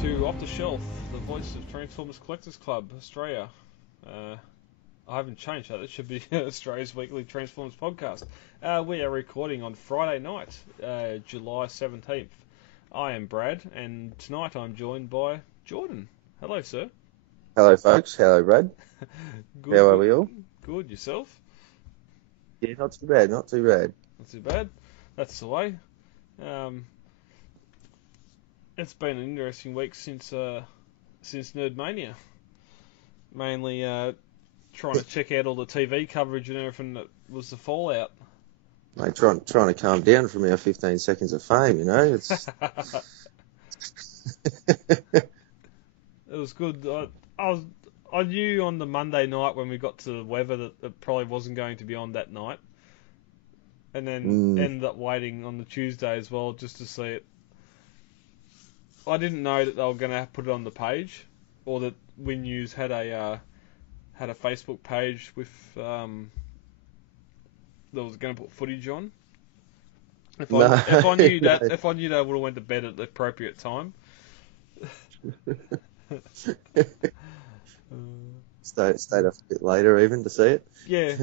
to Off the Shelf, the voice of Transformers Collectors Club, Australia. I haven't changed that. It should be Australia's weekly Transformers podcast. We are recording on Friday night, July 17th. I am Brad, and tonight I'm joined by Jordan. Hello, sir. Hello, folks. Hello, Brad. Good, How are we all? Good. Yourself? Yeah, not too bad. Not too bad. Not too bad. That's the way. It's been an interesting week since Nerdmania. Mainly trying to check out all the TV coverage and everything that was the fallout. Mate, trying to calm down from our 15 seconds of fame, you know. It's It was good. I knew on the Monday night when we got to the weather that it probably wasn't going to be on that night, and then ended up waiting on the Tuesday as well just to see it. I didn't know that they were going to put it on the page, or that Win News had a Facebook page with that was going to put footage on. If I knew that, I would have went to bed at the appropriate time. stayed up a bit later even to see it. Yeah.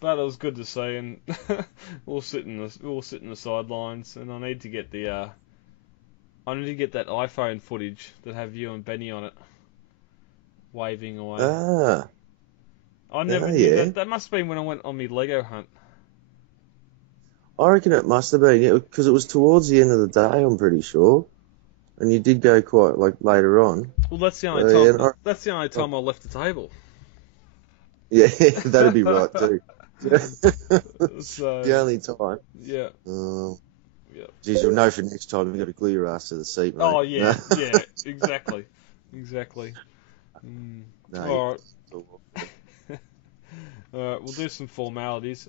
But it was good to see, and we'll sit in the sidelines. And I need to get that iPhone footage that have you and Benny on it, waving away. I never did that. That must have been when I went on my Lego hunt. I reckon it must have been, because it was towards the end of the day, I'm pretty sure. And you did go quite, later on. Well, that's the only time. That's the only time I left the table. Yeah, that'd be right, too. So, the only time. Yeah. Yeah. Geez, you'll know for next time you've got to glue your ass to the seat, mate. Oh, yeah, yeah, exactly. No, all right. All right, we'll do some formalities.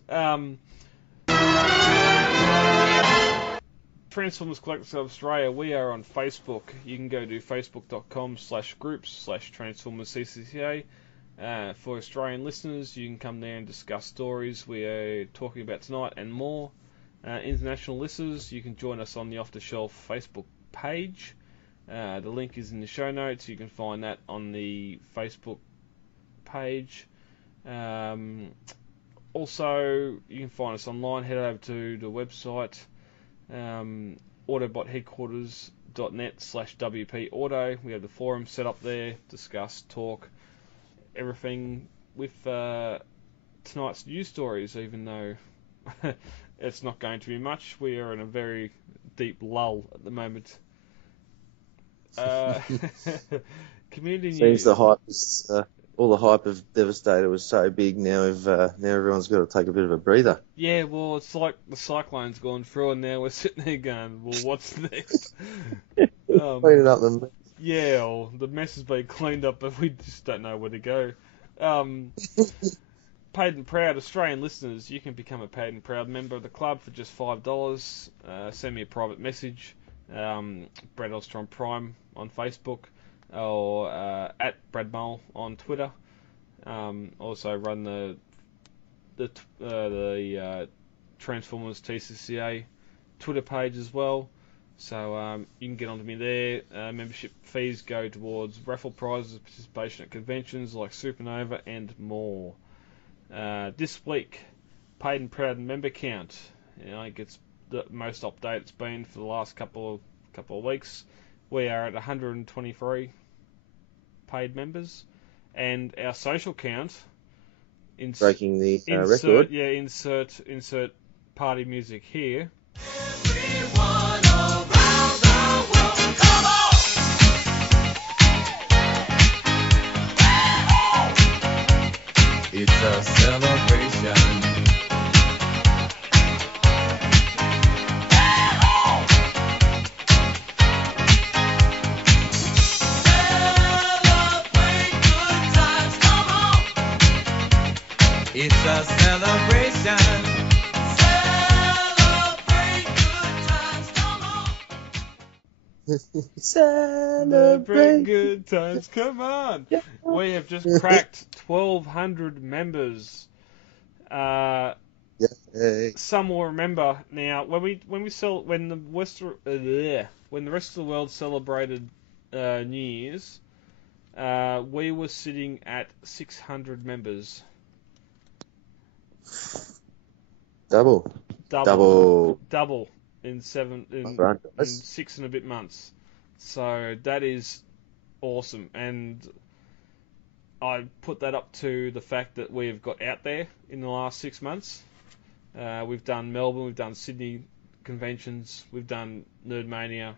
Transformers Collectors of Australia, we are on Facebook. You can go to facebook.com/groups/TransformersCCCA. For Australian listeners, you can come there and discuss stories we are talking about tonight and more. International listeners, you can join us on the Off the Shelf Facebook page. The link is in the show notes. You can find that on the Facebook page. Also, you can find us online. Head over to the website, autobotheadquarters.net/WP Auto. We have the forum set up there. Discuss, talk, everything with tonight's news stories, even though it's not going to be much. We are in a very deep lull at the moment. Community Seems news. the hype is, all the hype of Devastator was so big now. Now everyone's got to take a bit of a breather. Yeah, well, it's like the cyclone's gone through, and now we're sitting there going, "Well, what's next?" Cleaning up the mess. Yeah, well, the mess has been cleaned up, but we just don't know where to go. Paid and Proud Australian listeners, you can become a Paid and Proud member of the club for just $5. Send me a private message, Brad Ostrom Prime on Facebook, or at Brad Mull on Twitter. Also run the Transformers TCCA Twitter page as well. So you can get onto me there. Membership fees go towards raffle prizes, participation at conventions like Supernova, and more. This week, Paid and Proud member count. It gets the most update it's been for the last couple of weeks. We are at 123 paid members, and our social count. Breaking the record. Yeah, insert party music here. Everyone around the world, come on! It's a celebration. Celebrate good times, come on! It's a celebration. Celebrate good times, come on! Celebrate good times, come on! Yeah. We have just cracked 1,200 members. Yeah. Some will remember now when the when the rest of the world celebrated New Year's, we were sitting at 600 members. Double. Double in Right. 6 and a bit months. So that is awesome, and I put that up to the fact that we've got out there in the last 6 months. We've done Melbourne, we've done Sydney conventions, we've done Nerdmania,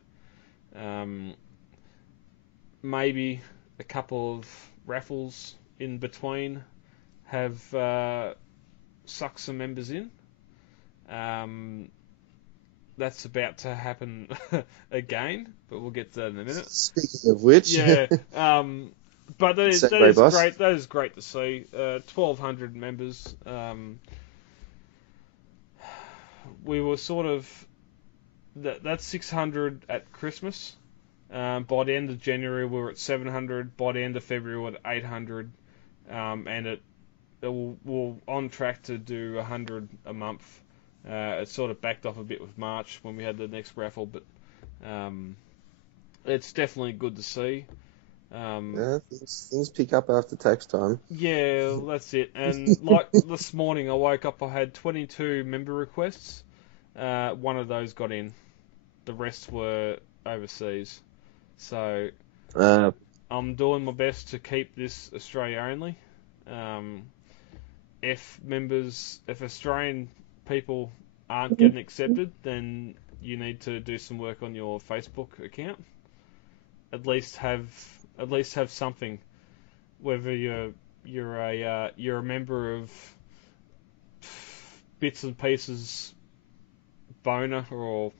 maybe a couple of raffles in between have sucked some members in. That's about to happen again, but we'll get to that in a minute. Speaking of which, Yeah, but that is boss. great. That is great to see. 1,200 members. We were sort of that's 600 at Christmas. By the end of January, we were at 700. By the end of February, we were at 800, and we're on track to do 100 a month. It sort of backed off a bit with March when we had the next raffle, but it's definitely good to see. yeah, things pick up after tax time. Yeah, that's it. And like this morning, I woke up, I had 22 member requests. One of those got in. The rest were overseas. So I'm doing my best to keep this Australia only. If Australian people aren't getting accepted, then you need to do some work on your Facebook account. At least have something, whether you're a member of Bits and Pieces Boner or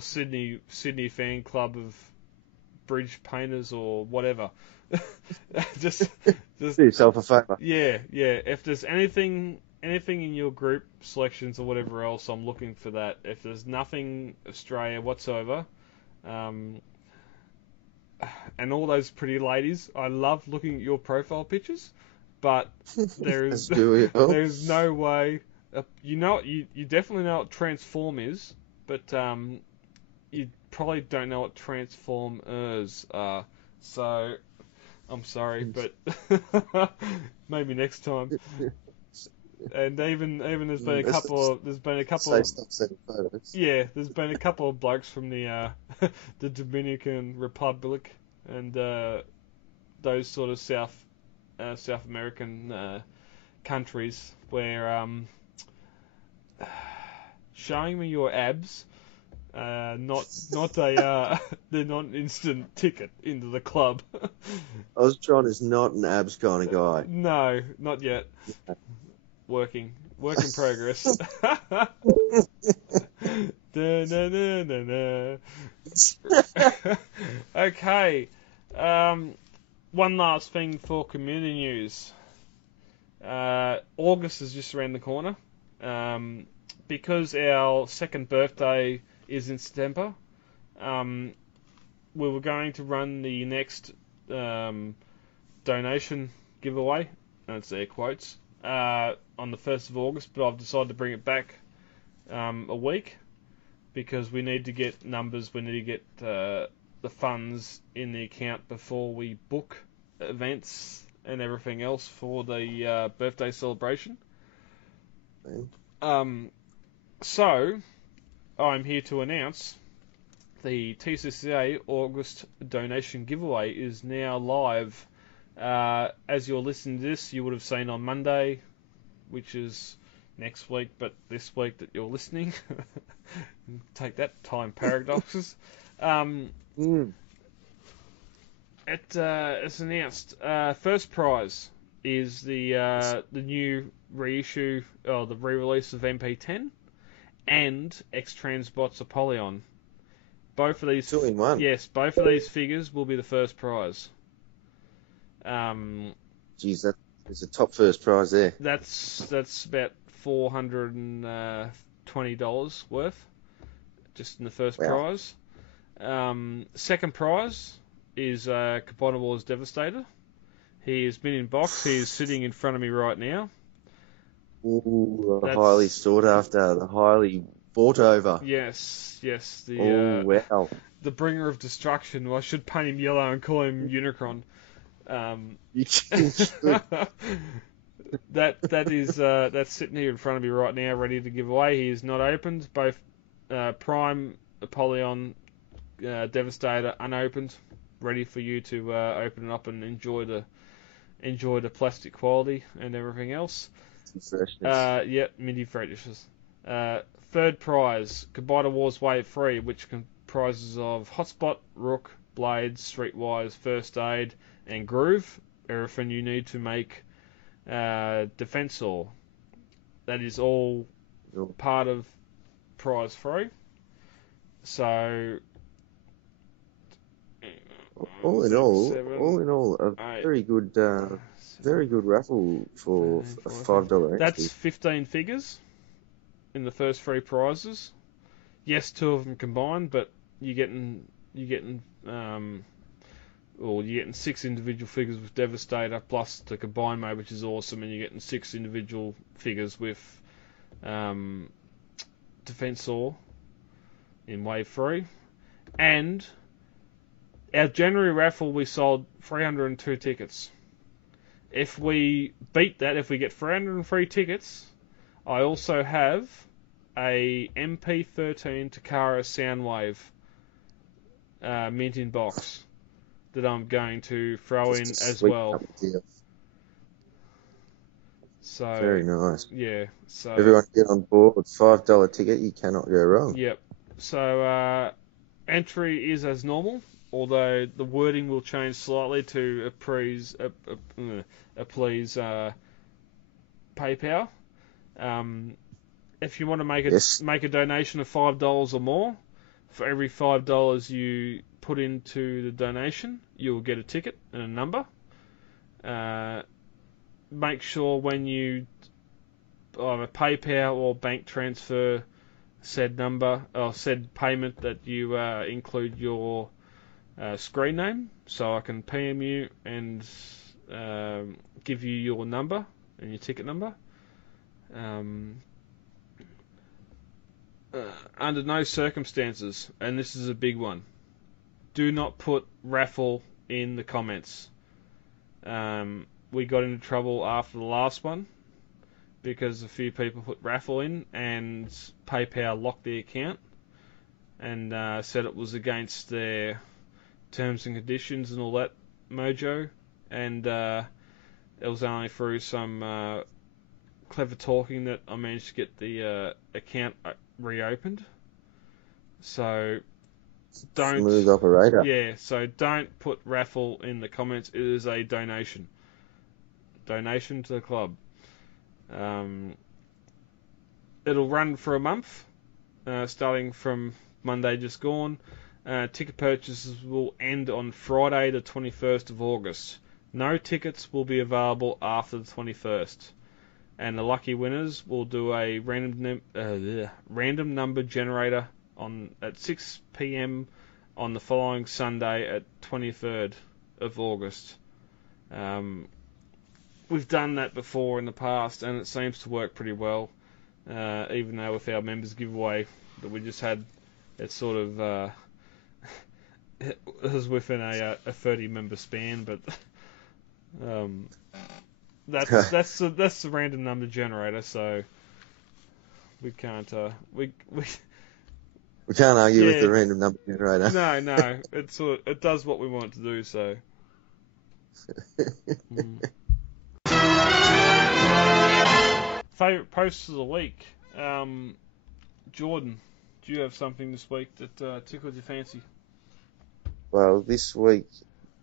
Sydney fan club of bridge painters or whatever. just Do yourself a favour. yeah. If there's anything in your group selections or whatever else, I'm looking for that. If there's nothing Australia whatsoever, and all those pretty ladies, I love looking at your profile pictures, but there's there's no way. You definitely know what transform is, but you probably don't know what transformers are. So I'm sorry, but maybe next time. And even there's been a couple of Stop sending photos. yeah, there's been a couple of blokes from the the Dominican Republic and those sort of South American countries where showing me your abs, not a they're not an instant ticket into the club. Oztron is not an abs kind of guy. No, not yet. Work in progress. Okay. One last thing for community news. August is just around the corner. Because our second birthday is in September, we were going to run the next donation giveaway, that's air quotes, on the 1st of August, but I've decided to bring it back a week because we need to get numbers, we need to get the funds in the account before we book events and everything else for the birthday celebration. So, I'm here to announce the TCCA August donation giveaway is now live. As you're listening to this, you would have seen on Monday, which is next week, but this week that you're listening. Take that, time paradoxes. It's announced. First prize is the new reissue, or the re-release of MP10 and X-Transbots Apollyon. Both of these, 2 in 1. yes, both of these figures will be the first prize. Geez, that is a top first prize there. That's about $420 worth, just in the first Wow. prize. Second prize is Cabana Wars Devastator. He has been in box. He is sitting in front of me right now. Ooh, the That's- highly sought after, the highly Bought over. Yes, Oh, wow. the bringer of destruction. Well, I should paint him yellow and call him Unicron. You should. That is that's sitting here in front of you right now, ready to give away. He is not opened. Both Prime, Apollyon, Devastator unopened, ready for you to open it up and enjoy the plastic quality and everything else. Freshness. Yep, midi freshness. Third prize, Kabata Wars Wave 3, which comprises of Hotspot, Rook, Blades, Streetwise, First Aid, and Groove. Everything you need to make Defensor. That is all part of prize 3. So, All in all, a very good raffle for a $5 entry. That's 15 figures in the first 3 prizes. Yes, 2 of them combined, but you're getting 6 individual figures with Devastator plus the combine mode, which is awesome, and you're getting 6 individual figures with Defensor in Wave 3. And our January raffle, we sold 302 tickets. If we beat that, if we get 303 tickets, I also have a MP13 Takara Soundwave mint in box that I'm going to throw in as well. So Very nice. yeah, so Everyone get on board. $5 ticket, you cannot go wrong. yep. So entry is as normal, although the wording will change slightly to please PayPal. If you want to make a donation of $5 or more, for every $5 you put into the donation, you'll get a ticket and a number. Make sure when you either PayPal or bank transfer said number or said payment that you include your screen name, so I can PM you and give you your number and your ticket number. Under no circumstances, and this is a big one, do not put raffle in the comments. We got into trouble after the last one because a few people put raffle in and PayPal locked the account and said it was against their terms and conditions and all that mojo, and it was only through some clever talking that I managed to get the account reopened. So don't Smooth operator. Yeah, so don't put raffle in the comments. It is a donation. Donation to the club. It'll run for a month, starting from Monday just gone. Ticket purchases will end on Friday the 21st of August. No tickets will be available after the 21st. And the lucky winners will do a random number generator at 6 p.m. on the following Sunday at 23rd of August. We've done that before in the past, and it seems to work pretty well. Even though with our members giveaway that we just had, it sort of it was within a 30-member span, but that's the random number generator, so we can't we can't argue with the random number generator. No, it does what we want it to do. So. Favorite posts of the week, Jordan. Do you have something this week that tickled your fancy? Well, this week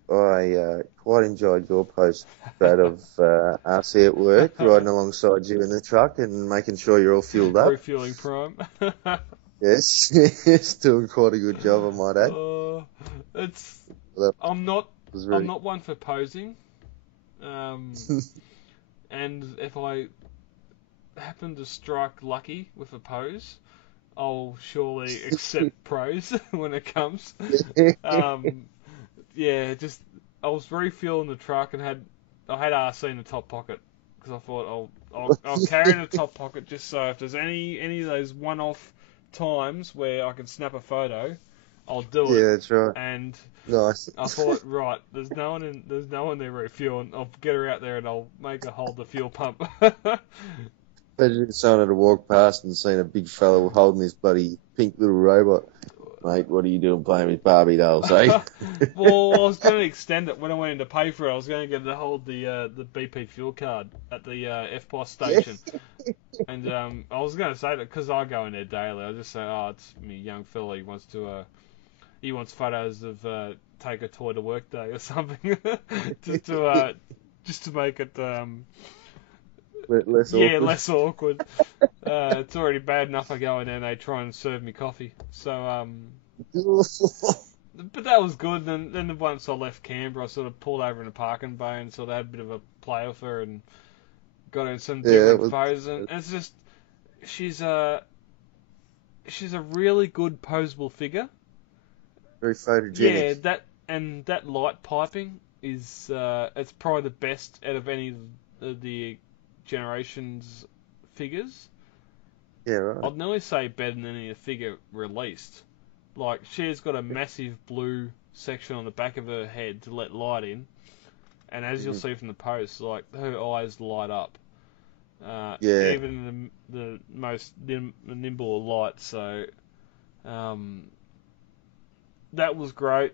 I quite enjoyed your post, Brad, of RC at work, riding alongside you in the truck and making sure you're all fueled up. Refueling Prime. Yes, it's doing quite a good job, I might add. I'm not one for posing, and if I happen to strike lucky with a pose, I'll surely accept praise when it comes. I was refueling the truck and I had RC in the top pocket because I thought I'll carry in the top pocket just so if there's any of those one-off times where I can snap a photo, I'll do Yeah, it. that's right. And Nice. I thought, right, there's no one there refueling. I'll get her out there and I'll make her hold the fuel pump. Imagine if someone had to walk past and seen a big fella holding this bloody pink little robot. Mate, what are you doing playing with Barbie dolls, eh? Well, I was going to extend it when I went in to pay for it. I was going to get her to hold the BP fuel card at the FPOS station. And I was going to say that because I go in there daily. I just say, oh, it's me young fella. He wants photos of take a toy to work day or something, just to make it Less awkward. less awkward. It's already bad enough I go in there and they try and serve me coffee. So but that was good. And then once I left Canberra, I sort of pulled over in a parking bay and sort of had a bit of a play with her and got in some different poses. And it's just she's a really good posable figure. Very photogenic. Yeah, that light piping is it's probably the best out of any of the Generations figures. Yeah, right. I'd nearly say better than any figure released. Like, she's got a massive blue section on the back of her head to let light in, and as you'll see from the post, like, her eyes light up. Yeah. Even the most nimble of light. So that was great.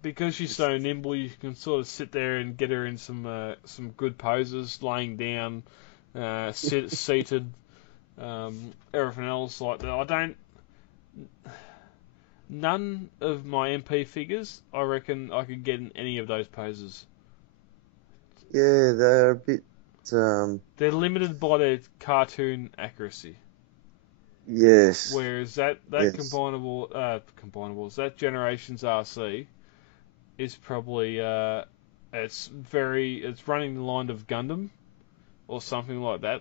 Because she's so nimble, you can sort of sit there and get her in some good poses, laying down, seated, everything else like that. None of my MP figures, I reckon, I could get in any of those poses. Yeah, they're a bit. They're limited by their cartoon accuracy. Yes. Whereas that Yes. combinables, that Generations RC is probably it's running the line of Gundam or something like that,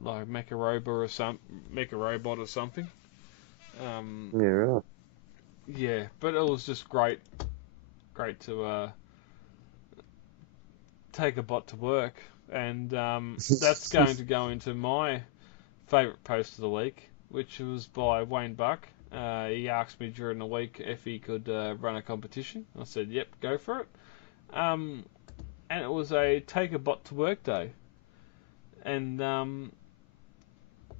like Mecha Robot or something. Yeah, right. Yeah, but it was just great to take a bot to work, and that's going to go into my favourite post of the week, which was by Wayne Buck. He asked me during the week if he could run a competition. I said, yep, go for it. And it was a take a bot to work day. And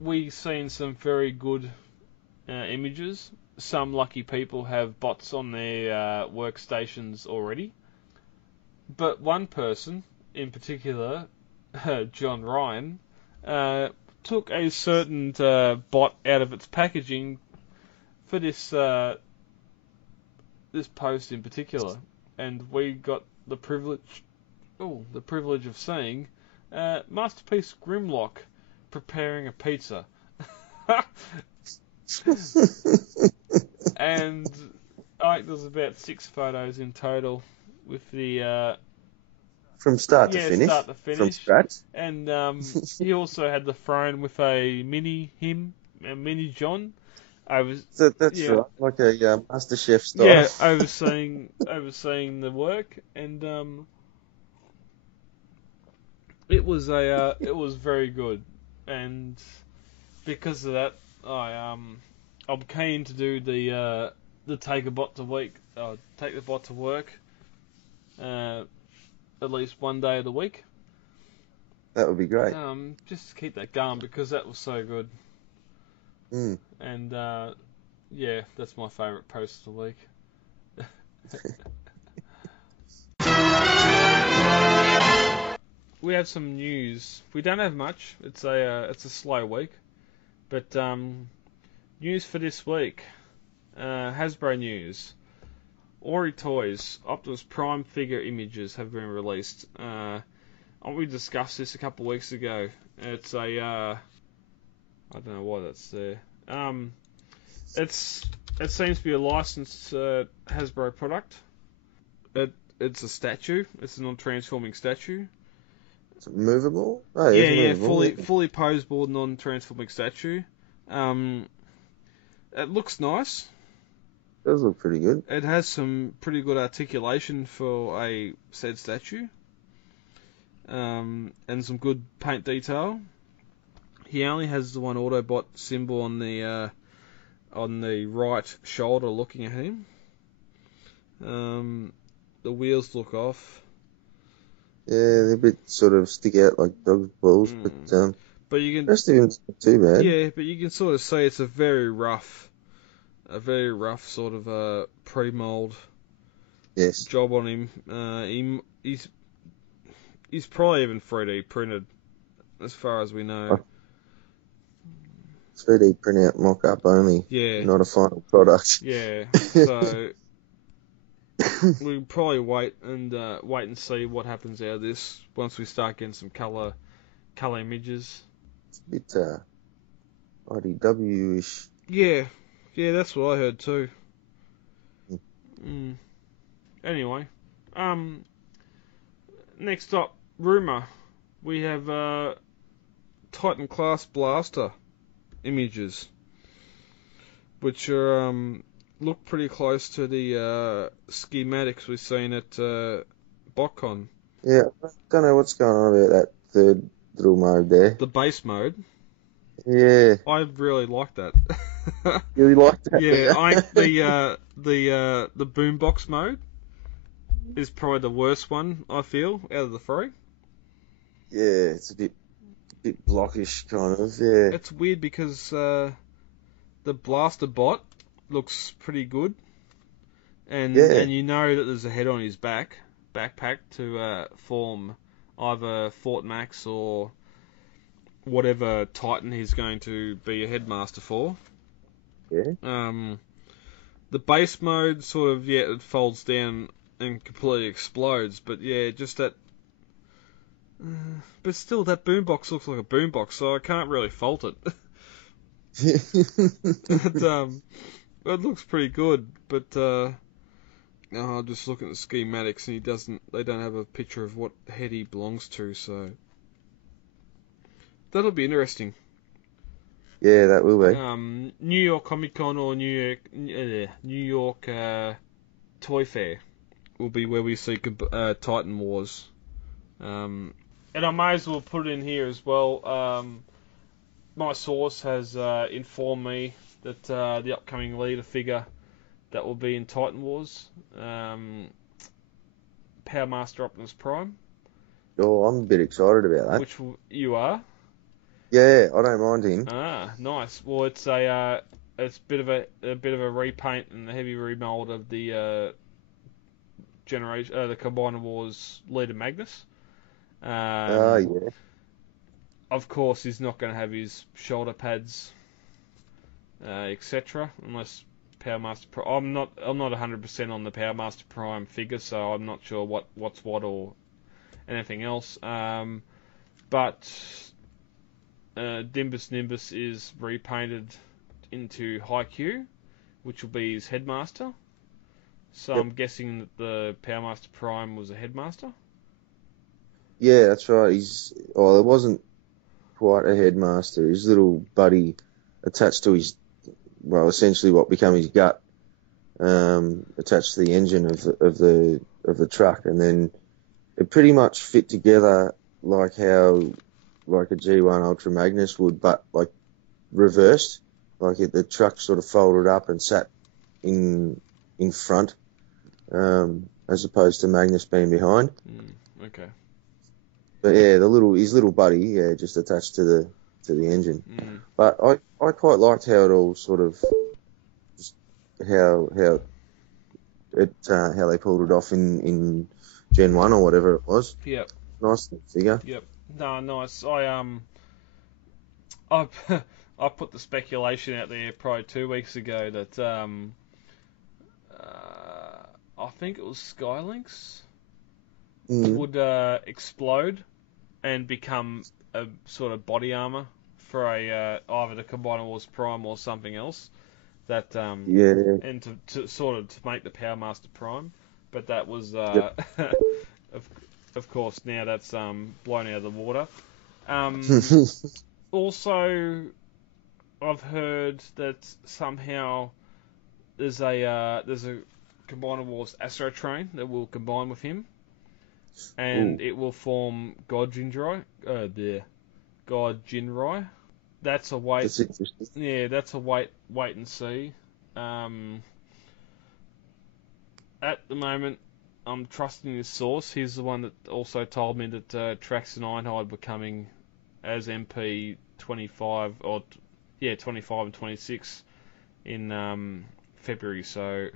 we've seen some very good images. Some lucky people have bots on their workstations already. But one person, in particular, John Ryan, took a certain bot out of its packaging for this post in particular, and we got the privilege of seeing Masterpiece Grimlock preparing a pizza, and I think there's about 6 photos in total with the From start to finish. From scratch. And he also had the throne with a mini John. That's right, like a MasterChef style. Yeah, overseeing the work, and it was very good, and because of that, I'm keen to do the take the bot to work, at least one day of the week. That would be great. Just to keep that going because that was so good. Mm. And yeah, that's my favourite post of the week. We have some news. We don't have much. It's a slow week, but news for this week. Hasbro news. Ori Toys Optimus Prime figure images have been released. We discussed this a couple of weeks ago. It's a I don't know why that's there. It seems to be a licensed Hasbro product. It's a statue. It's a non-transforming statue. It's movable? Oh, Yeah, movable. fully posable, non-transforming statue. It looks nice. It does look pretty good. It has some pretty good articulation for a said statue. And some good paint detail. He only has the one Autobot symbol on the on the right shoulder looking at him. The wheels look off. Yeah, they're a bit sort of stick out like dog's balls, but But you can, the rest of him's not too bad. yeah, but you can sort of see it's a very rough sort of pre-mold Yes. job on him. He's probably even 3D printed, as far as we know. 3D printout mock-up only, Yeah, not a final product. yeah. So we'll probably wait and see what happens out of this once we start getting some colour images. It's a bit IDW-ish. Yeah, that's what I heard too. Anyway, next up, rumour. We have Titan class blaster images, which are look pretty close to the schematics we've seen at BotCon. Yeah, I don't know what's going on about that third little mode there. The base mode. Yeah, I really like that. really like that. Yeah, I think the boombox mode is probably the worst one, I feel, out of the three. Yeah, it's a bit blockish kind of. Yeah. It's weird because the blaster bot looks pretty good, and you know that there's a head on his backpack to form either Fort Max or whatever Titan he's going to be a headmaster for. Yeah. The base mode sort of, it folds down and completely explodes, but yeah, just that. But still, that boombox looks like a boombox, so I can't really fault it. It looks pretty good, but I'm just looking at the schematics, and they don't have a picture of what head he belongs to, so that'll be interesting. Yeah, that will be. New York Comic Con or New York Toy Fair will be where we see Titan Wars. And I may as well put it in here as well. My source has informed me that the upcoming leader figure that will be in Titan Wars, Power Master Optimus Prime. Oh, I'm a bit excited about that. Which you are? Yeah, I don't mind him. Ah, nice. Well, it's a bit of a repaint and a heavy remold of the the Combiner Wars leader Magnus. Yeah. Of course, he's not going to have his shoulder pads, etc. Unless Power Master Prime. I'm not 100% on the Power Master Prime figure, so I'm not sure what's what or anything else. But Dimbus Nimbus is repainted into Haikyuu, which will be his headmaster. So I'm guessing that the Power Master Prime was a headmaster. Yeah, that's right. It wasn't quite a headmaster. His little buddy attached to his, essentially what became his gut, attached to the engine of the truck, and then it pretty much fit together like a G1 Ultra Magnus would, but like reversed. Like the truck sort of folded up and sat in front, as opposed to Magnus being behind. Okay. But yeah, his little buddy, just attached to the engine. But I quite liked how it all sort of, just how they pulled it off in Gen 1 or whatever it was. Yep. Nice figure. Yep. No, nice. I put the speculation out there probably 2 weeks ago that I think it was Skylynx would explode and become a sort of body armor for either the Combiner Wars Prime or something else. That and to sort of to make the Power Master Prime, but that was of course now that's blown out of the water. Also, I've heard that somehow there's a Combiner Wars Astro Train that will combine with him, and it will form God Jinrai. that's a wait. That's interesting. Yeah, that's a wait and see. At the moment, I'm trusting this source. He's the one that also told me that Trax and Ironhide were coming as MP 25 or 25 and 26 in February. So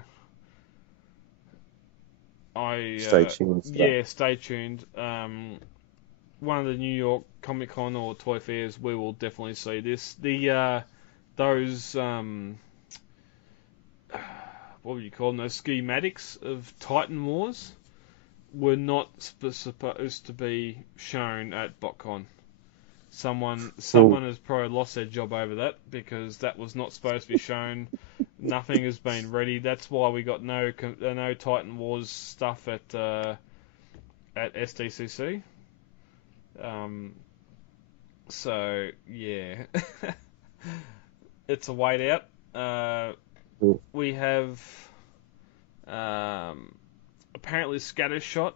Stay tuned. stay tuned. One of the New York Comic Con or Toy Fairs, we will definitely see this. Those what would you call them? Those schematics of Titan Wars were not supposed to be shown at BotCon. Someone has probably lost their job over that because that was not supposed to be shown. Nothing has been ready. That's why we got no Titan Wars stuff at SDCC. So yeah, it's a wait out. We have apparently Scattershot,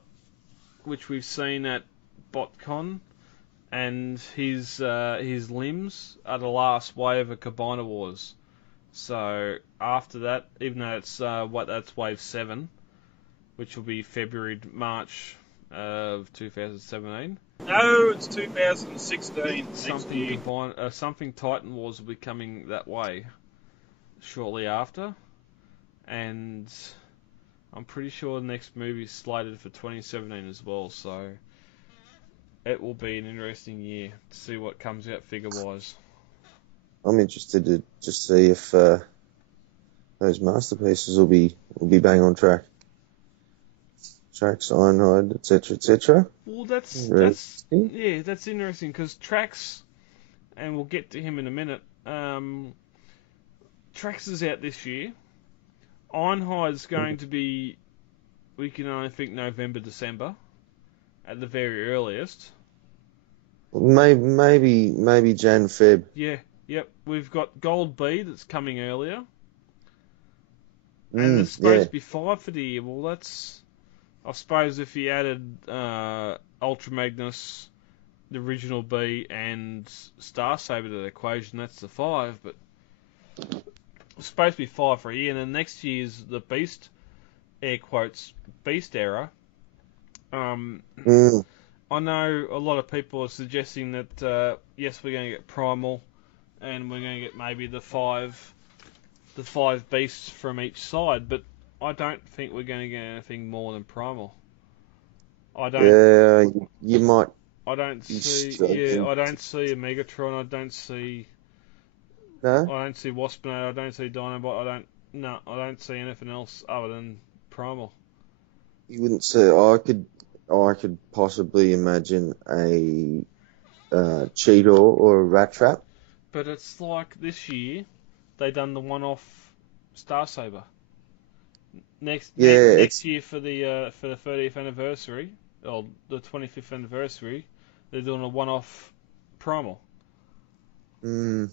which we've seen at BotCon, and his limbs are the last wave of Cabana Wars. So after that, even though it's that's wave 7, which will be February March of 2017. No, it's 2016. Something Titan Wars will be coming that way shortly after, and I'm pretty sure the next movie is slated for 2017 as well, so it will be an interesting year to see what comes out figure-wise. I'm interested to just see if those masterpieces will be bang on track. Trax, Ironhide, etc., etc. Well, that's interesting because Trax, and we'll get to him in a minute. Trax is out this year. Ironhide's going to be, we can only think November, December, at the very earliest. Maybe Jan, Feb. Yeah, yep. We've got Gold Bee that's coming earlier. And there's supposed to be 5 for the year. Well, that's, I suppose if you added Ultra Magnus, the original Bee, and Star Saber to the equation, that's the 5, but it's supposed to be 5 for a year, and then next year's the Beast, air quotes, Beast era. I know a lot of people are suggesting that yes, we're going to get Primal, and we're going to get maybe the five beasts from each side, but I don't think we're going to get anything more than Primal. Yeah, you might. I don't see a Megatron. I don't see. No? I don't see Waspinator. I don't see Dinobot. I don't see anything else other than Primal. You wouldn't say. I could possibly imagine a Cheetor or a Rat Trap. But it's like this year, they done the one-off Star Saber. Next year for the 30th anniversary or the 25th anniversary, they're doing a one-off Primal. Now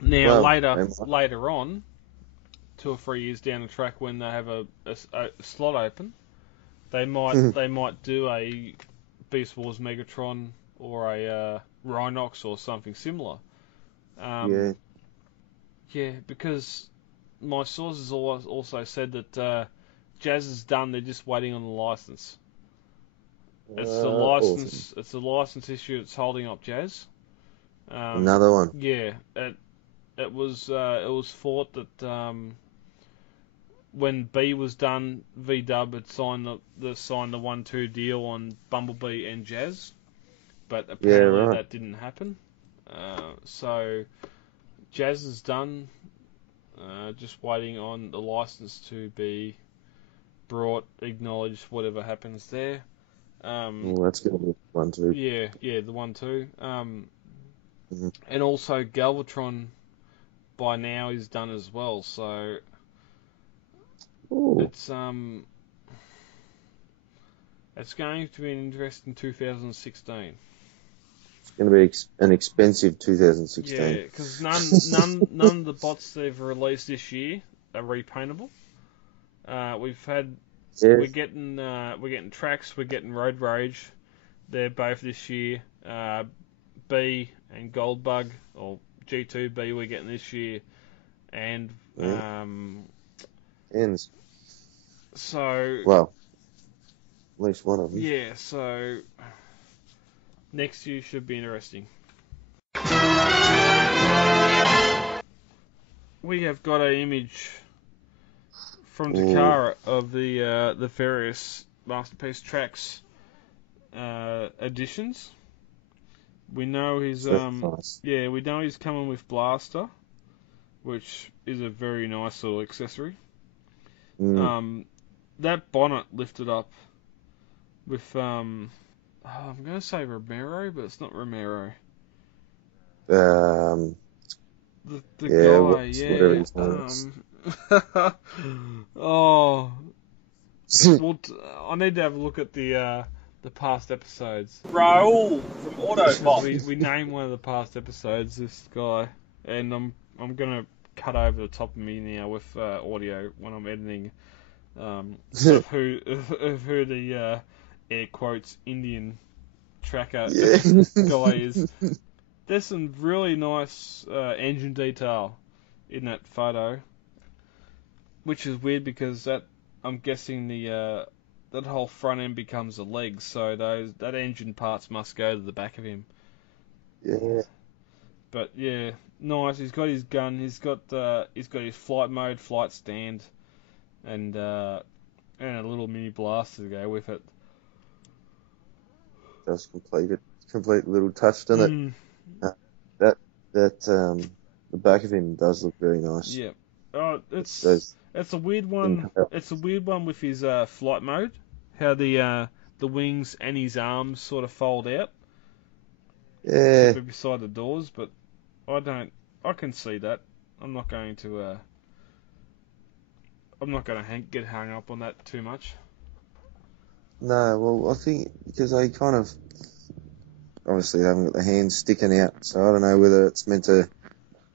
later on, 2 or 3 years down the track, when they have a slot open, they might do a Beast Wars Megatron or a Rhinox or something similar. Yeah, because my sources also said that Jazz is done. They're just waiting on the license. It's the license. Awesome. It's the license issue that's holding up Jazz. Another one. Yeah, it was thought that when B was done, VW had signed the 1-2 deal on Bumblebee and Jazz, but apparently that didn't happen. So Jazz is done. Just waiting on the license to be brought, acknowledged, whatever happens there. Well, that's going to be 1-2. Yeah, the 1-2. And also Galvatron by now is done as well, so it's going to be an interesting 2016. It's going to be an expensive 2016. Yeah, because none of the bots they've released this year are repaintable. We're getting Trax, we're getting Road Rage. They're both this year. B and Goldbug, or G2B we're getting this year, and Ends. so Well, at least one of them. yeah, so next year should be interesting. We have got an image from Takara of the various Masterpiece Tracks editions. We know he's Nice. we know he's coming with Blaster, which is a very nice little accessory. That bonnet lifted up with I'm gonna say Romero, but it's not Romero. Um, The Yeah, guy, whatever his name is. oh, well, I need to have a look at the past episodes. Raul from Because Autobot. we named one of the past episodes this guy, and I'm gonna cut over the top of me now with audio when I'm editing of who the air quotes Indian tracker Yeah. guy is. There's some really nice engine detail in that photo, which is weird because I'm guessing that whole front end becomes the legs, so that engine parts must go to the back of him. Yeah. But yeah, nice. He's got his gun. He's got his flight mode, flight stand, and a little mini blaster to go with it. Does complete little touch, doesn't it? That the back of him does look very nice. Yeah. Oh, it's a weird one. It's a weird one with his flight mode. How the wings and his arms sort of fold out. Yeah. Beside the doors, but I can see that. I'm not going to get hung up on that too much. No, well, I think because they kind of obviously haven't got the hands sticking out, so I don't know whether it's meant to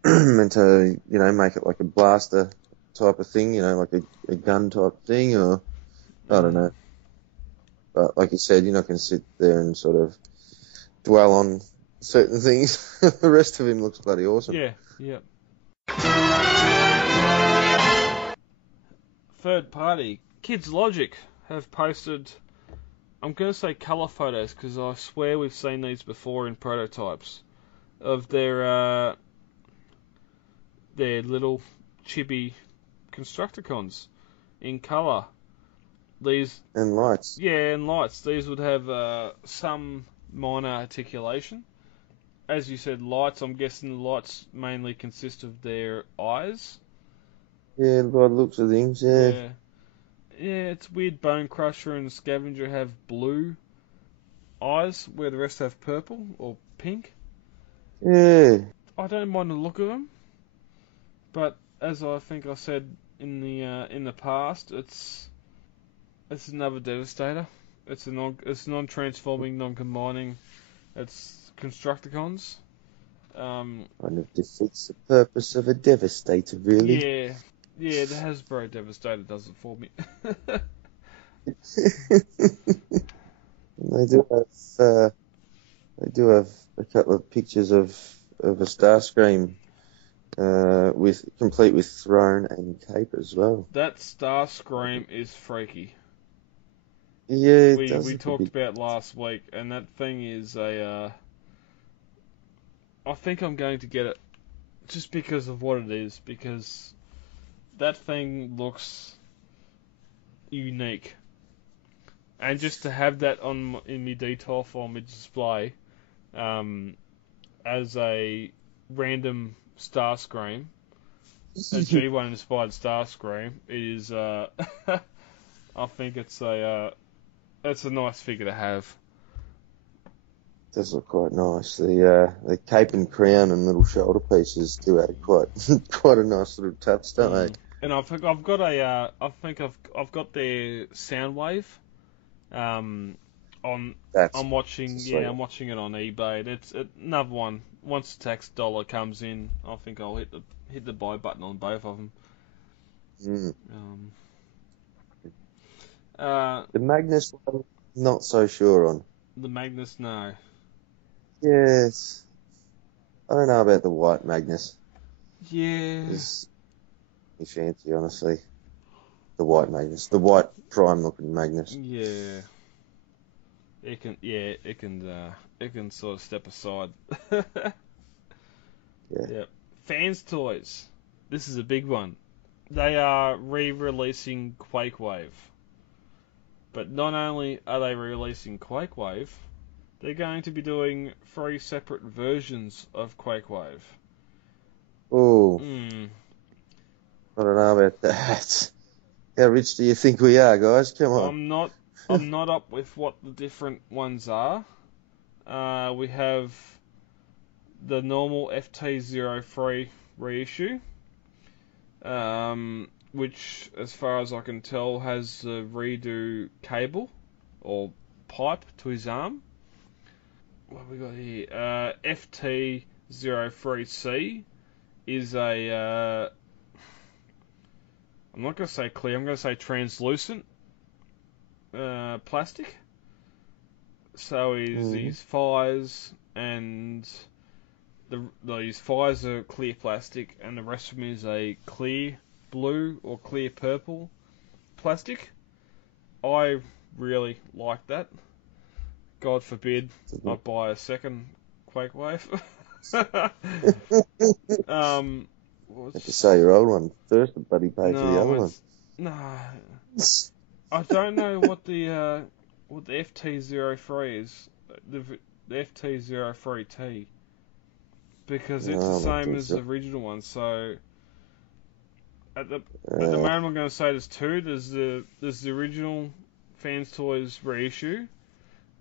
make it like a blaster type of thing, like a gun type thing, or I don't know. But like you said, you're not going to sit there and sort of dwell on certain things. The rest of him looks bloody awesome. Yeah. Third party, Kids Logic have posted, I'm going to say colour photos because I swear we've seen these before in prototypes, of their little chibi Constructicons in colour. These And lights. Yeah, and lights. These would have some minor articulation. As you said, lights. I'm guessing the lights mainly consist of their eyes. Yeah, by the looks of things, yeah. Yeah, it's weird. Bone Crusher and Scavenger have blue eyes, where the rest have purple or pink. Yeah. I don't mind the look of them, but as I think I said in the past, it's another Devastator. It's non-transforming, non-combining. It's Constructicons. Kind of defeats the purpose of a Devastator, really. Yeah, the Hasbro Devastator does it for me. They do have a couple of pictures of a Starscream complete with throne and cape as well. That Starscream is freaky. Yeah, we talked about last week, and that thing is I think I'm going to get it just because of what it is, because that thing looks unique. And just to have that in my detail for my display, as a random Starscream, a G1 inspired Starscream, it is I think it's a nice figure to have. It does look quite nice. The cape and crown and little shoulder pieces do add quite a nice little touch, don't they? And I've got I've got their Soundwave. I'm watching it on eBay. It's another one. Once the tax dollar comes in, I think I'll hit the buy button on both of them. The Magnus one, not so sure on. The Magnus, no. Yes. I don't know about the white Magnus. Yeah. Is me fancy, honestly. The white Magnus, the white prime looking Magnus. Yeah. It can sort of step aside. Yeah. Yep. Fans Toys. This is a big one. They are re-releasing Quake Wave. But not only are they releasing Quake Wave, they're going to be doing 3 separate versions of Quake Wave. Oh, Hmm. I don't know about that. How rich do you think we are, guys? Come on. I'm not up with what the different ones are. We have the normal FT03 reissue, which, as far as I can tell, has the redo cable or pipe to his arm. What have we got here? FT03C is a I'm not going to say clear, I'm going to say translucent plastic. So his fires and his fires are clear plastic, and the rest of them is a clear blue or clear purple plastic. I really like that. God forbid I buy a second Quake Wave. Have to say your old one first, the buddy pay for the other one. Nah, I don't know what the FT03 is, the FT03T, because it's No, the I don't same think as so. the original one. So at the moment, I'm going to say there's two. There's the original Fans Toys reissue,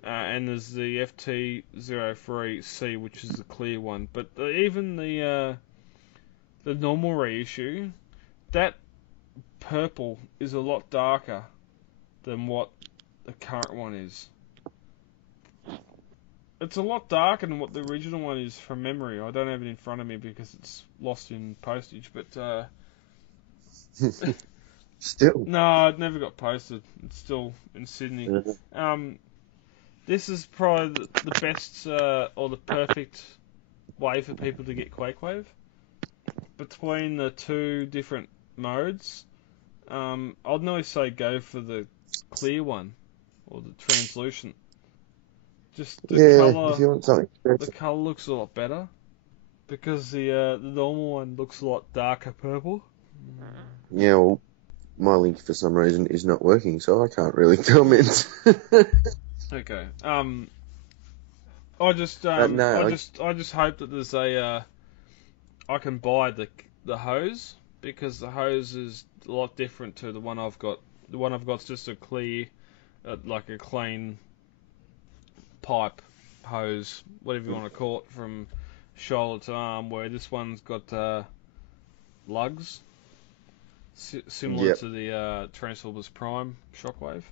and there's the FT03C, which is the clear one. But even the normal reissue, that purple is a lot darker than what the current one is. It's a lot darker than what the original one is from memory. I don't have it in front of me because it's lost in postage, but Still. no, it never got posted. It's still in Sydney. This is probably the best or the perfect way for people to get Quake Wave. Between the two different modes, I'd normally say go for the clear one or the translucent. Just the Yeah, colour. if you want something The special. colour looks a lot better because the normal one looks a lot darker purple. Yeah, well, my link for some reason is not working, so I can't really comment. Okay. I just no, I just hope that there's a I can buy the hose, because the hose is a lot different to the one I've got. The one I've got's just a clear, like a clean pipe hose, whatever you want to call it, from shoulder to arm. Where this one's got lugs, similar Yep. to the Transformers Prime Shockwave.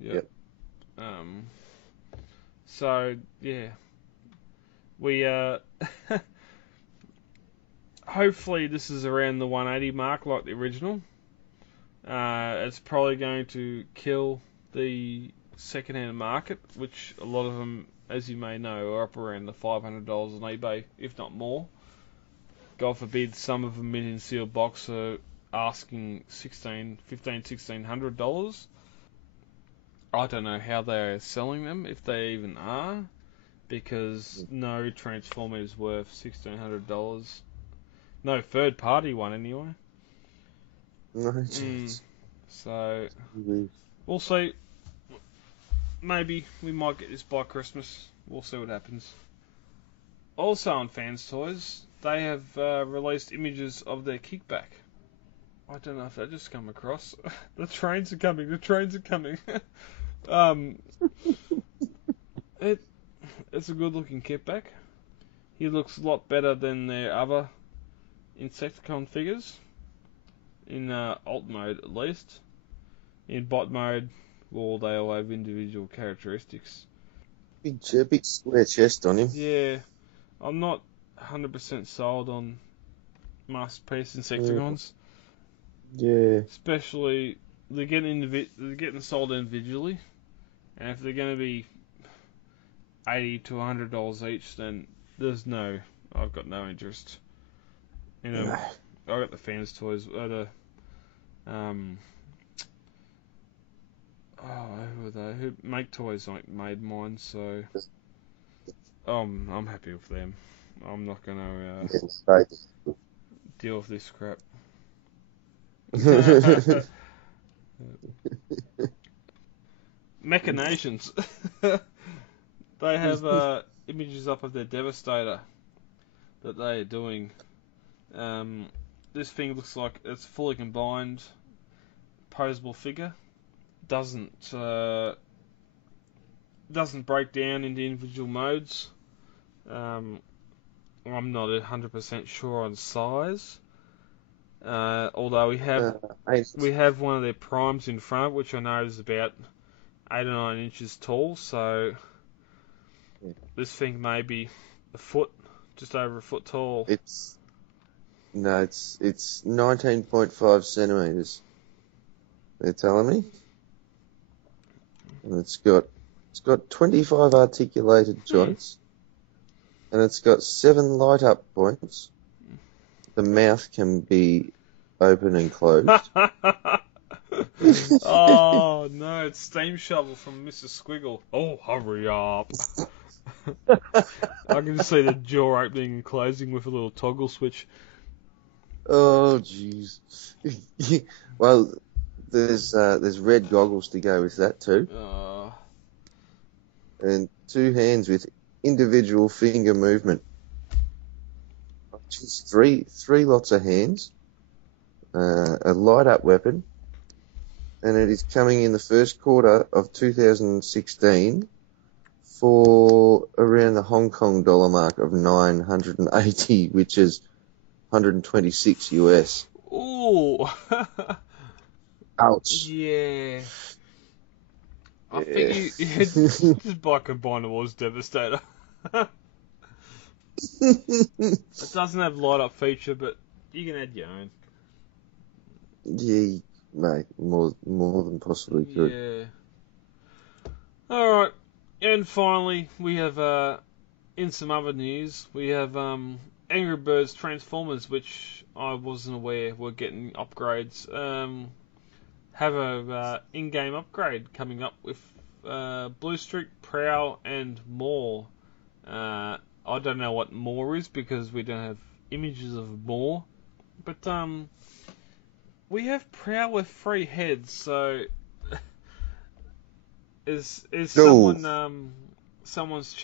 Yep. So yeah, we hopefully this is around the 180 mark like the original. It's probably going to kill the second-hand market, which a lot of them, as you may know, are up around the $500 on eBay, if not more. God forbid some of them in sealed box are asking $1,600. I don't know how they're selling them, if they even are, because no Transformer is worth $1,600. No third-party one, anyway. No chance. So, we'll see. Maybe we might get this by Christmas. We'll see what happens. Also on Fans Toys, they have released images of their kickback. I don't know if that just come across. The trains are coming. The trains are coming. It's a good looking kickback. He looks a lot better than their other Insecticon figures. In alt mode, at least. In bot mode, well, they all have individual characteristics. Big square chest on him. Yeah, I'm not 100% sold on Masterpiece Insecticons. Yeah. Especially, they're getting sold individually. And if they're going to be $80 to $100 each, then I've got no interest in them. I got the fans toys, who are they? Who make toys like made mine, so I'm happy with them. I'm not gonna deal with this crap. Machinations. They have images up of their Devastator that they are doing. This thing looks like it's fully combined, posable figure. Doesn't break down into individual modes. I'm not 100% sure on size. Although we have one of their primes in front, which I know is about 8 or 9 inches tall. So this thing may be a foot, just over a foot tall. It's 19.5 centimeters. They're telling me, and it's got 25 articulated joints, and it's got 7 light up points. The mouth can be open and closed. Oh no, it's Steam Shovel from Mr. Squiggle. Oh, hurry up. I can just see the jaw opening and closing with a little toggle switch. Oh jeez. Well, there's red goggles to go with that too, and 2 hands with individual finger movement. Just three lots of hands, a light up weapon, and it is coming in the first quarter of 2016 for around the Hong Kong dollar mark of 980, which is 126 US. Ooh. Ouch. Yeah. I think you just buy Combined Wars Devastator. It doesn't have light up feature, but you can add your own. Yeah, mate, more than possibly could. Yeah. Alright. And finally, we have, in some other news, we have Angry Birds Transformers, which I wasn't aware were getting upgrades. Have a in-game upgrade coming up with Blue Streak, Prowl, and more. I don't know what more is because we don't have images of more, but we have Prowl with 3 heads. So is someone's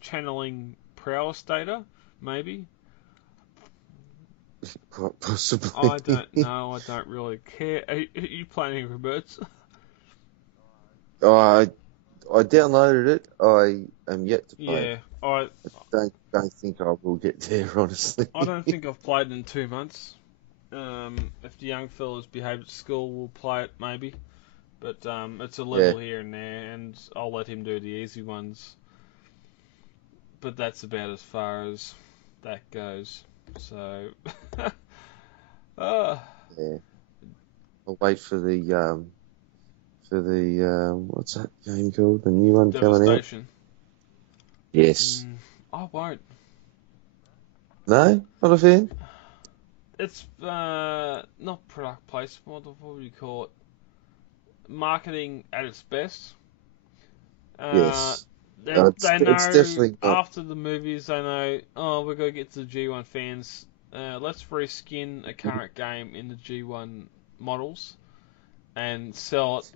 channeling Prowl's data? Maybe. Quite possibly. I don't know. I don't really care. Are you playing Angry Birds? I downloaded it. I am yet to play it. I don't think I will get there, honestly. I don't think I've played it in 2 months. If the young fellas behave at school, we'll play it maybe. But it's a level here and there, and I'll let him do the easy ones. But that's about as far as that goes. So, Yeah. I'll wait for the what's that game called? The new one coming out. Devastation. Yes. I won't. No, not a fan. It's not product placement. What would you call it? Marketing at its best. Yes. They It's know definitely not. after the movies. They know. Oh, we're gonna get to the G1 fans. Let's reskin a current game in the G1 models and sell it.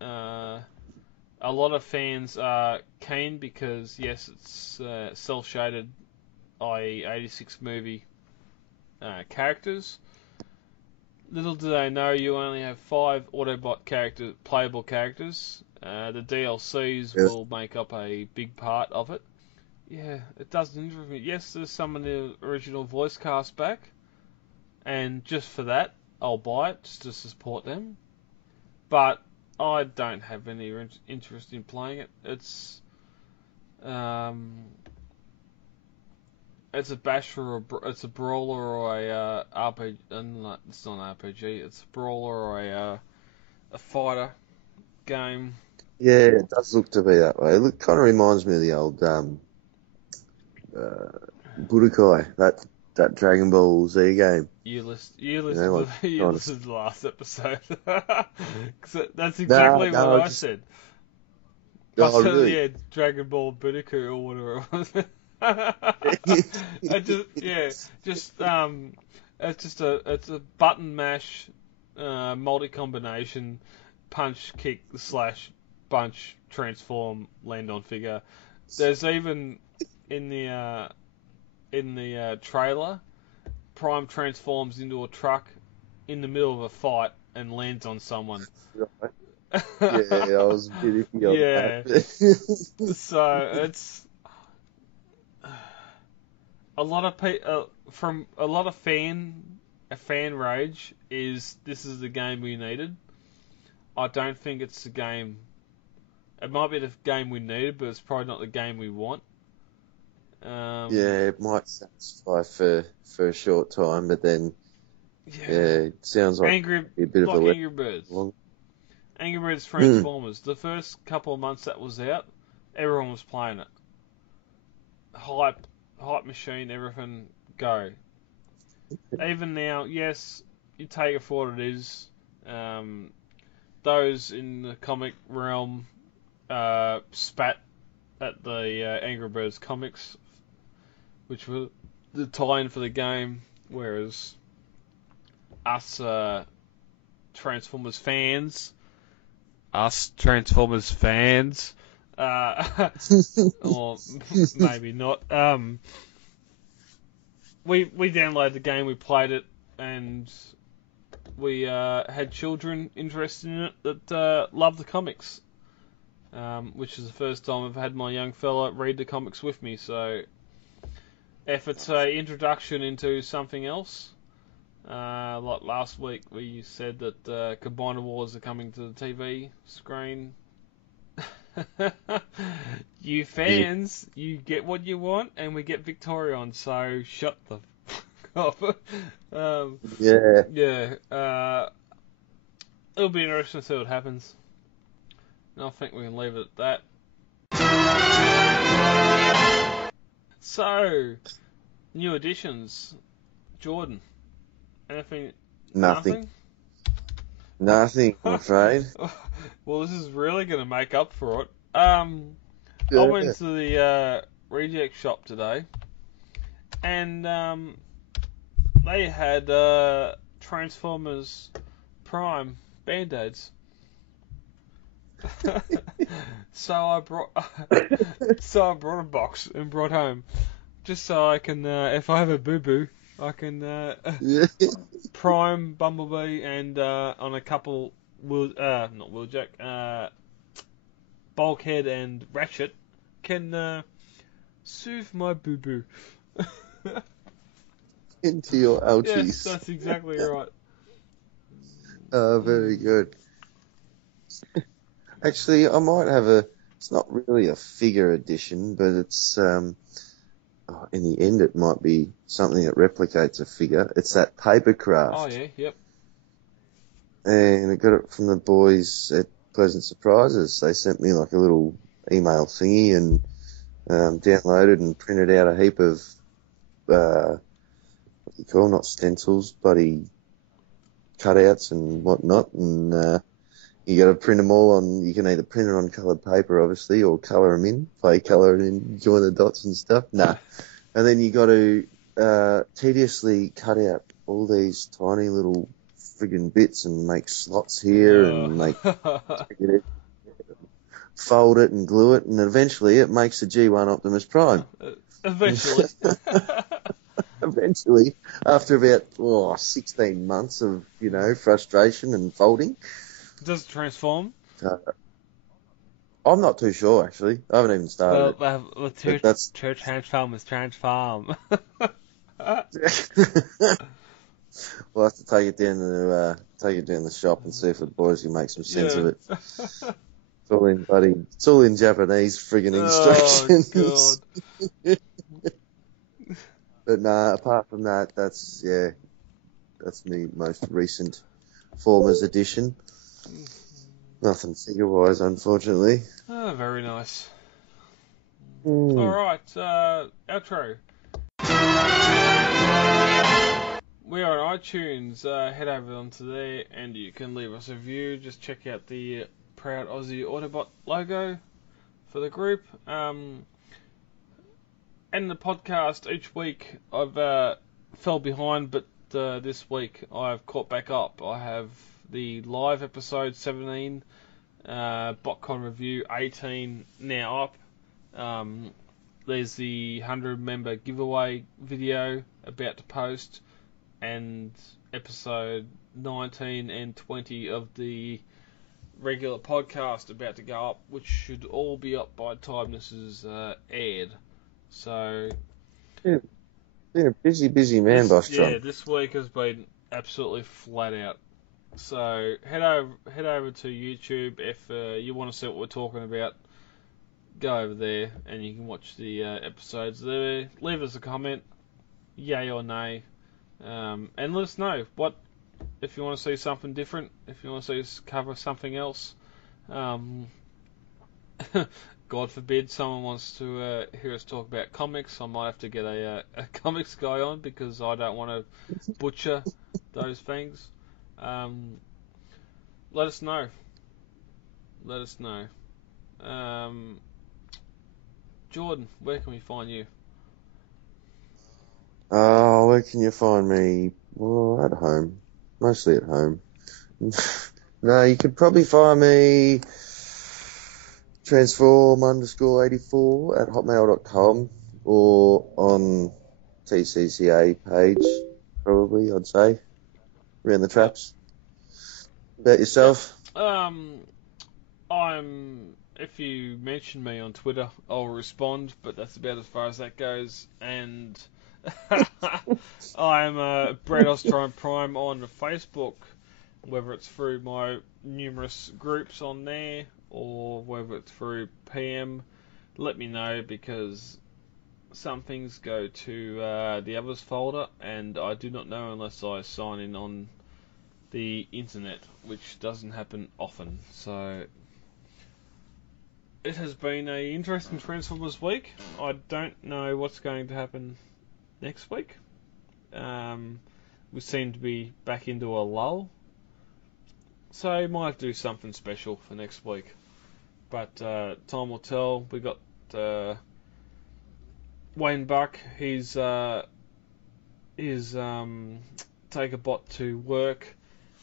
A lot of fans are keen because yes, it's cel-shaded, i.e. 86 movie characters. Little do they know you only have 5 Autobot playable characters. The DLCs will make up a big part of it. Yeah, it doesn't interest me. Yes, there's some of the original voice cast back, and just for that, I'll buy it just to support them. But I don't have any interest in playing it. It's a bash or it's a brawler or a RPG. No, it's not an RPG. It's a brawler or a fighter game. Yeah, it does look to be that way. It kind of reminds me of the old Budokai, that Dragon Ball Z game. You listened like, you honest. listened to the last episode. 'Cause that's exactly No, what I just- said. Oh, I said, really? yeah, Dragon Ball Budoku or whatever it was. It's a button mash, multi combination, punch, kick, slash, bunch, transform, land on figure. There's even in the trailer, Prime transforms into a truck in the middle of a fight and lands on someone. Right. Yeah, I was a bit iffy on Yeah. that. So it's a lot of fan rage is this is the game we needed. I don't think it's the game. It might be the game we needed, but it's probably not the game we want. Yeah, it might satisfy for a short time, but then it sounds like Angry a bit of a Angry Birds. long. Angry Birds Transformers. The first couple of months that was out, everyone was playing it. Hype machine, everything, go. Even now, yes, you take it for what it is. Those in the comic realm spat at the Angry Birds comics, which were the tie-in for the game, whereas us Transformers fans, or maybe not. We downloaded the game, we played it, and we had children interested in it that loved the comics, which is the first time I've had my young fella read the comics with me. So, if it's an introduction into something else, like last week we said that Combiner Wars are coming to the TV screen. You fans, you get what you want, and we get Victorion, so shut the fuck up. Yeah. It'll be interesting to see what happens. And I think we can leave it at that. So, new additions. Jordan, anything? Nothing, I'm afraid. Well, this is really going to make up for it. I went to the reject shop today, and they had Transformers Prime Band-Aids. So I brought a box and brought home, just so I can, if I have a boo-boo, I can Prime Bumblebee and on a couple not Wheeljack, Bulkhead and Ratchet can soothe my boo-boo. Into your ouchies. Yes, that's exactly right. Oh, very good. Actually, I might have it's not really a figure edition, but it's, in the end it might be something that replicates a figure. It's that Papercraft. Oh yeah, yep. And I got it from the boys at Pleasant Surprises. They sent me like a little email thingy and downloaded and printed out a heap of, what do you call, not stencils, bloody cutouts and whatnot. And you got to print them all on, you can either print it on coloured paper, obviously, or colour them in, play colour and in, join the dots and stuff. Nah. And then you got to tediously cut out all these tiny little friggin' bits and make slots here and make fold it and glue it, and eventually it makes the G1 Optimus Prime. Eventually. Eventually, after about 16 months of frustration and folding. Does it transform? I'm not too sure actually. I haven't even started. Well, two Transformers transform. We'll have to take it down to the shop and see if the boys can make some sense of it. It's all in Japanese friggin' instructions. Oh god. But nah, apart from that, that's me most recent Formers edition. Nothing figure wise, unfortunately. Oh, very nice. Alright, outro. We are on iTunes. Head over onto there and you can leave us a review. Just check out the Proud Aussie Autobot logo for the group. And the podcast each week I've fell behind, but this week I've caught back up. I have the live episode 17, BotCon review 18 now up. There's the 100 member giveaway video about to post, and episode 19 and 20 of the regular podcast about to go up, which should all be up by the time this is aired. So, Been a busy man, Boss John. yeah, this week has been absolutely flat out. So head over to YouTube if you want to see what we're talking about. Go over there and you can watch the episodes there. Leave us a comment, yay or nay, and let us know what if you want to see something different. If you want to see us cover something else. God forbid someone wants to hear us talk about comics. I might have to get a comics guy on because I don't want to butcher those things. Let us know. Jordan, where can we find you? Oh, where can you find me? Well, at home. Mostly at home. No, you could probably find me transform_84 at hotmail.com or on TCCA page, probably, I'd say. Around the traps. About yourself? If you mention me on Twitter, I'll respond, but that's about as far as that goes. And I'm Brad Ostrom Prime on Facebook, whether it's through my numerous groups on there or whether it's through PM. Let me know, because some things go to the others folder, and I do not know unless I sign in on the internet, which doesn't happen often. So it has been an interesting Transformers week. I don't know what's going to happen next week. We seem to be back into a lull, so I might do something special for next week. But time will tell. We got Wayne Buck. He's take a bot to work.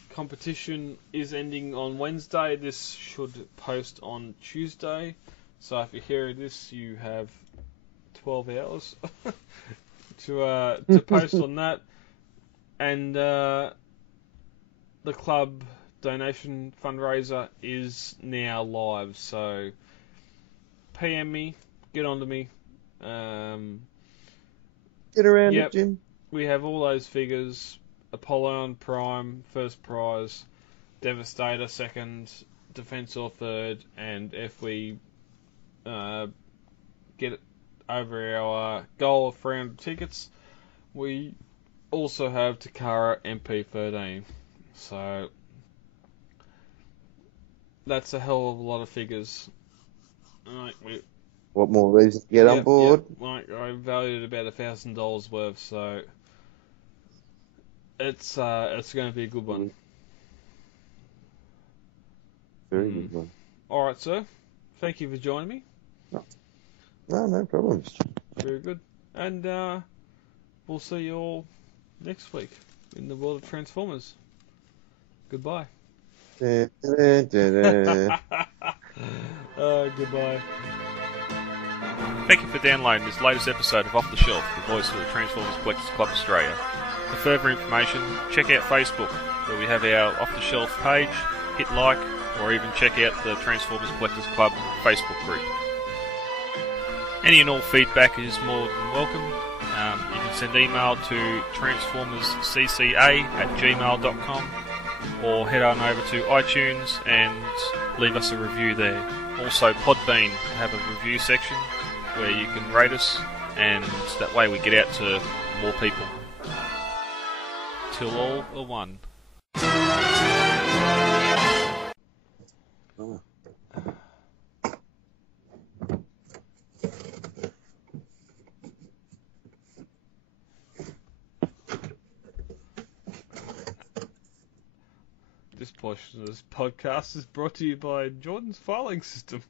Competition is ending on Wednesday. This should post on Tuesday. So if you hear this, you have 12 hours to post on that. And the club donation fundraiser is now live. So PM me, get onto me. Get around Yep. it, Jim. We have all those figures. Apollon Prime, first prize. Devastator, second. Defensor, third. And if we get over our goal of 300 tickets, we also have Takara MP13. So that's a hell of a lot of figures. What more reason to get on board? Yep. I valued it about $1,000 worth, so it's going to be a good one. Very good one. All right, sir. Thank you for joining me. No problems. Very good. And we'll see you all next week in the world of Transformers. Goodbye. Da-da-da-da. Goodbye. Thank you for downloading this latest episode of Off the Shelf, the voice of the Transformers Collectors Club Australia. For further information, check out Facebook, where we have our Off the Shelf page, hit like, or even check out the Transformers Collectors Club Facebook group. Any and all feedback is more than welcome. You can send email to transformerscca@gmail.com or head on over to iTunes and leave us a review there. Also, Podbean have a review section where you can rate us, and that way we get out to more people. Till all are one. Oh. portion of this podcast is brought to you by Jordan's filing system.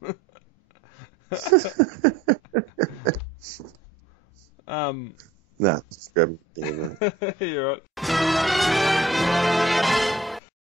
Nah, just grab him. You're right.